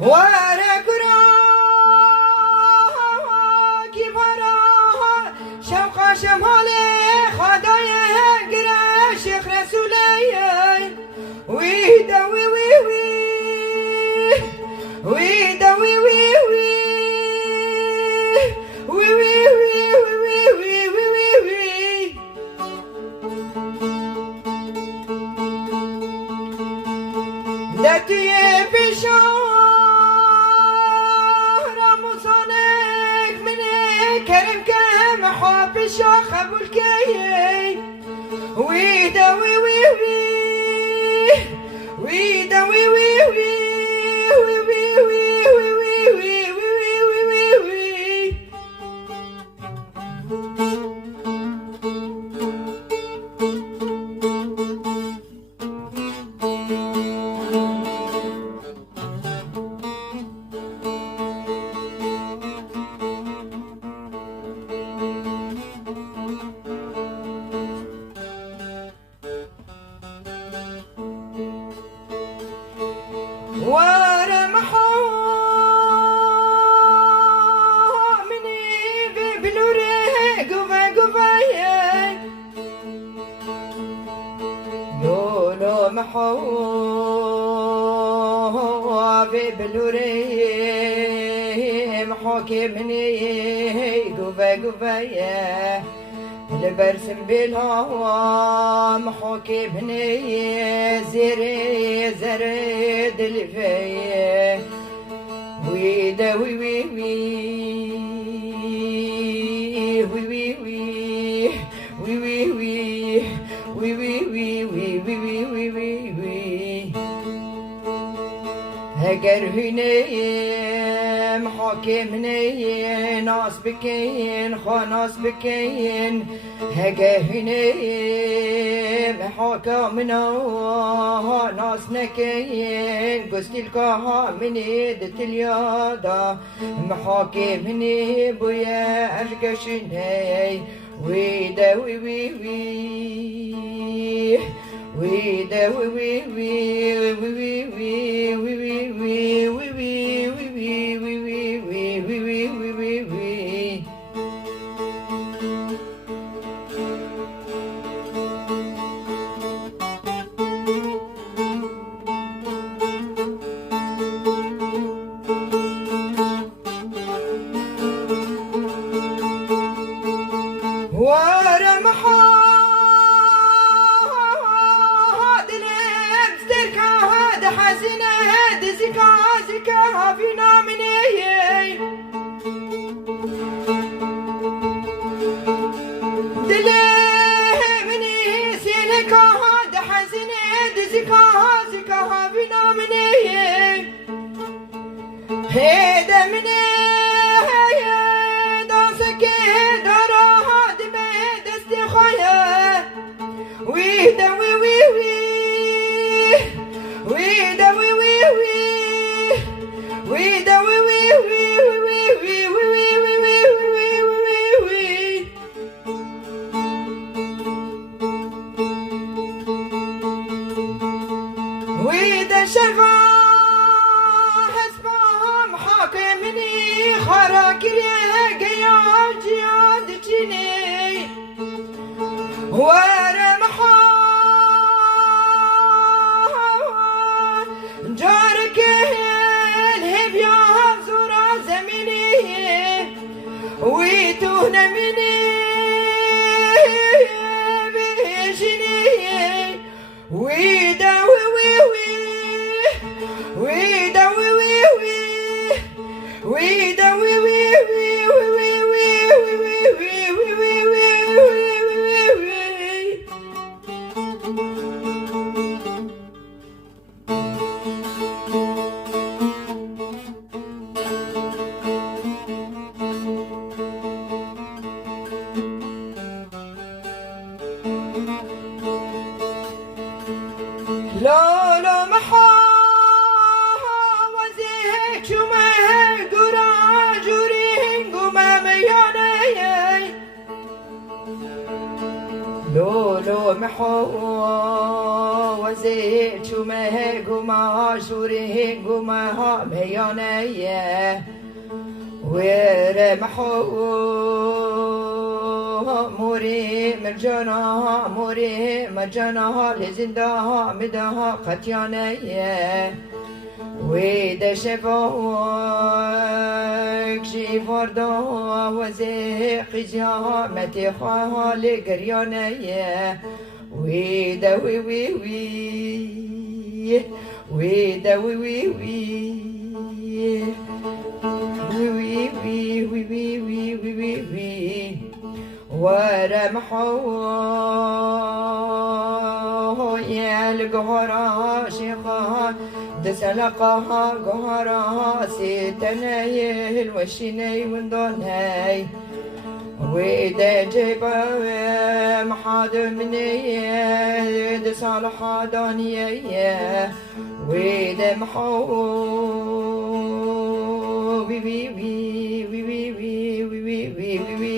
وركرا كبرا شوق شمالي خدايا قرا شيخ رسولي ويدا وي وي وي ويدا وي وي وي وي وي وي وي وي وي وي ذاتي في شهر مصانك من كرم كم حب الشيخ ابو الكي ويدا وي وي وي ويدا وي وي وي وي وي وي وي وي وي وي وي ورمحو مني ببلوري قفا قفايا لولو محو ببلوري محوكي مني قفا قفايا البرسم بالهوا محوكي بني زري زرد الفي ويدا وي وي وي وي وي وي وي وي وي وي وي وي وي وي وي وي هجر هني محاكمني ناس بكين خناس بكين هجهني محاكمنا ناس نكين قست الكامني دت اليادا محاكمني بويا أرقشني ويدا وي وي وي ويدا وي وي وي وي وي وي وي وي ورمحا هاد الامستر كهاد حزينة هاد زكا زكا فينا مني دليه مني سينك هاد حزينة هاد زكا زكا فينا مني هيدا مني ويدا وي وي وي ويدا وي وي وي ويدا وي وي وي وي وي وي وي ويدا شغا حسبهم حاكمني خراكري قيام جياد جيني ورمحا جارك الهبيا زورا زميني ويتوهنا مني بيجني ويدا وي وي وي ويدا وي وي وي ويدا وي وي وي وي وي لا لا محا وزيك شما قرا جورين قما مياني لو محا زي شومه قوما شوره قوما ميانيه ورمحو موري مرجانا موري مرجانا لزندها مدها قتيانيه ويدا شفاك شفاردا وزي قجاها متخاها لقريانيه ويدا وي وي وي ويدا وي وي وي وي وي وي وي وي وي وي ورمحو يا القهرة شيخها دسلقها قهرة سيتناي الوشيني وندونهاي وإذا جيبا محاد مني دسالحا دانية وإذا محو بي بي بي بي بي بي بي بي